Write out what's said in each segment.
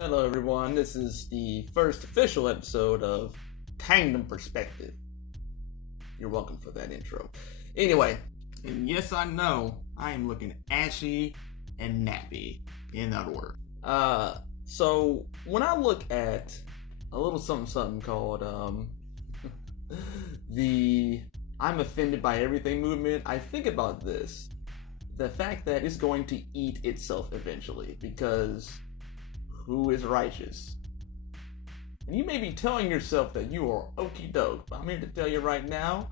Hello everyone, this is the first official episode of Kingdom Perspective. You're welcome for that intro. Anyway, and yes I know, I am looking ashy and nappy, in that order. So when I look at a little something called the I'm offended by everything movement, I think about this. The fact that it's going to eat itself eventually, because who is righteous? And you may be telling yourself that you are okie doke, but I'm here to tell you right now,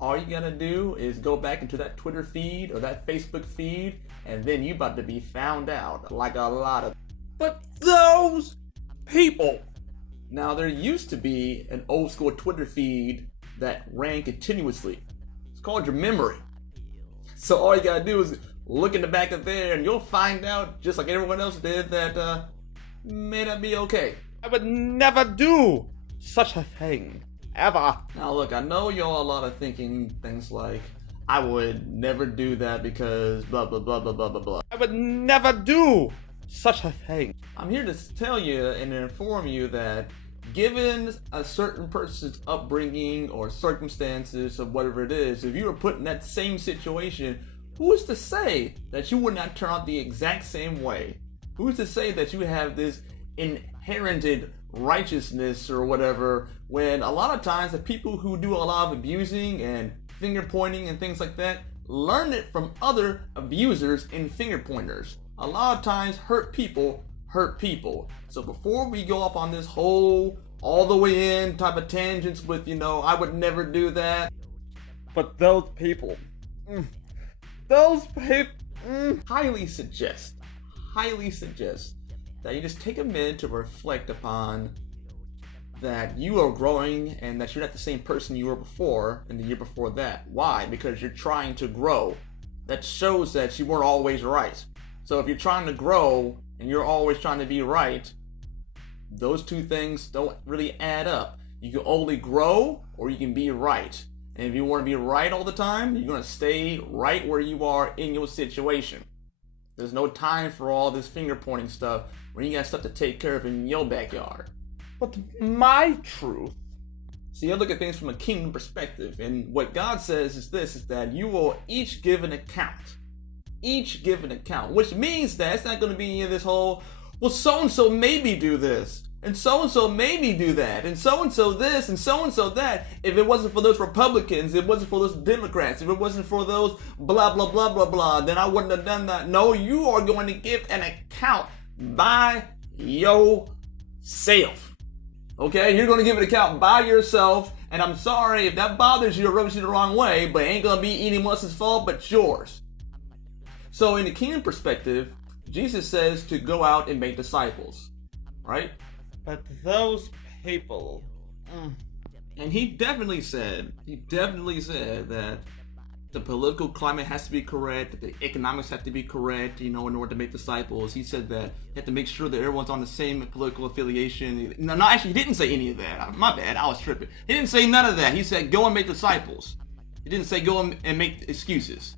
all you gotta do is go back into that Twitter feed or that Facebook feed, and then you about to be found out like a lot of. But those people! Now there used to be an old school Twitter feed that ran continuously. It's called your memory. So all you gotta do is look in the back of there and you'll find out, just like everyone else did, that may not be okay. I would never do such a thing, ever. Now look, I know y'all are thinking things like, I would never do that because blah blah blah blah blah blah blah. I would never do such a thing. I'm here to tell you and inform you that given a certain person's upbringing or circumstances or whatever it is, if you were put in that same situation, who's to say that you would not turn out the exact same way? Who's to say that you have this inherited righteousness or whatever, when a lot of times the people who do a lot of abusing and finger pointing and things like that learn it from other abusers and finger pointers. A lot of times hurt people hurt people. So before we go off on this whole all the way in type of tangents with, I would never do that. But those people, highly suggest that you just take a minute to reflect upon that you are growing and that you're not the same person you were before and the year before that. Why? Because you're trying to grow. That shows that you weren't always right. So if you're trying to grow and you're always trying to be right, those two things don't really add up. You can only grow or you can be right. And if you want to be right all the time, you're going to stay right where you are in your situation. There's no time for all this finger pointing stuff when you got stuff to take care of in your backyard. but my truth. See, I look at things from a kingdom perspective, and what God says is this, is that you will each give an account. Each give an account, which means that it's not going to be in this whole, well, so-and-so maybe do this, and so-and-so maybe do that, and so-and-so this, and so-and-so that. If it wasn't for those Republicans, if it wasn't for those Democrats, if it wasn't for those blah, blah, blah, blah, blah, then I wouldn't have done that. No, you are going to give an account by yourself. Okay, you're going to give an account by yourself, and I'm sorry if that bothers you or rubs you the wrong way, but it ain't going to be anyone else's fault but yours. So in the kingdom perspective, Jesus says to go out and make disciples, right? But those people. And he definitely said that the political climate has to be correct, that the economics have to be correct, in order to make disciples. He said that you have to make sure that everyone's on the same political affiliation. No, actually, he didn't say any of that. My bad, I was tripping. He didn't say none of that. He said go and make disciples. He didn't say go and make excuses.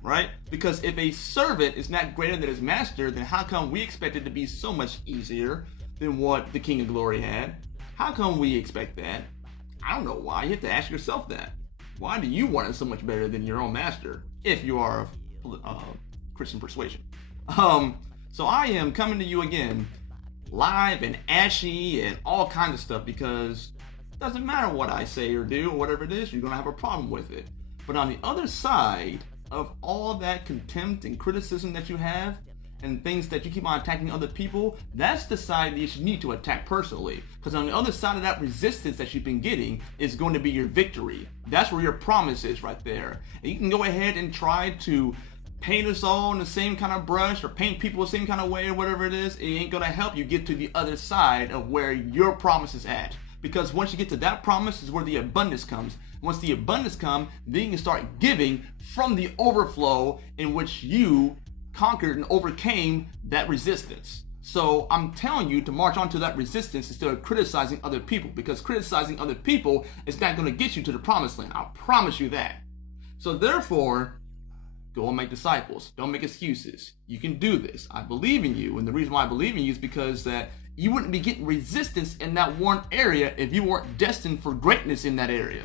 Right? Because if a servant is not greater than his master, then how come we expect it to be so much easier than what the King of Glory had? How come we expect that? I don't know why. You have to ask yourself that. Why do you want it so much better than your own master if you are of Christian persuasion? So I am coming to you again, live and ashy and all kinds of stuff, because it doesn't matter what I say or do or whatever it is, you're going to have a problem with it. But on the other side of all that contempt and criticism that you have and things that you keep on attacking other people, that's the side that you need to attack personally. Because on the other side of that resistance that you've been getting is going to be your victory. That's where your promise is right there. And you can go ahead and try to paint us all in the same kind of brush or paint people the same kind of way or whatever it is. It ain't going to help you get to the other side of where your promise is at. Because once you get to that promise is where the abundance comes. Once the abundance comes, then you can start giving from the overflow in which you conquered and overcame that resistance. So I'm telling you to march onto that resistance instead of criticizing other people, because criticizing other people is not going to get you to the promised land. I promise you that. So therefore, Go and make disciples. Don't make excuses. You can do this. I believe in you. And the reason why I believe in you is because that you wouldn't be getting resistance in that one area if you weren't destined for greatness in that area.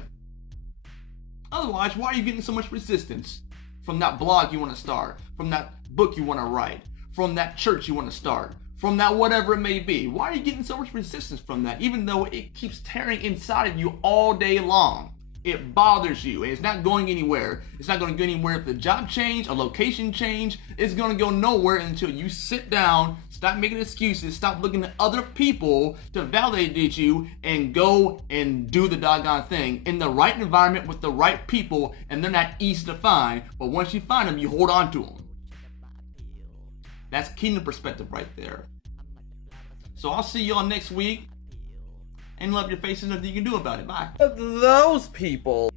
Otherwise, why are you getting so much resistance from that blog you want to start, from that book you want to write, from that church you want to start, from that whatever it may be? Why are you getting so much resistance from that, even though it keeps tearing inside of you all day long? It bothers you, and it's not going anywhere. It's not going to go anywhere if the job change, a location change. It's going to go nowhere until you sit down, stop making excuses, stop looking at other people to validate you, and go and do the doggone thing in the right environment with the right people. And they're not easy to find, but once you find them, you hold on to them. That's kingdom perspective right there. So I'll see y'all next week. And love your faces, nothing you can do about it. Bye. Those people.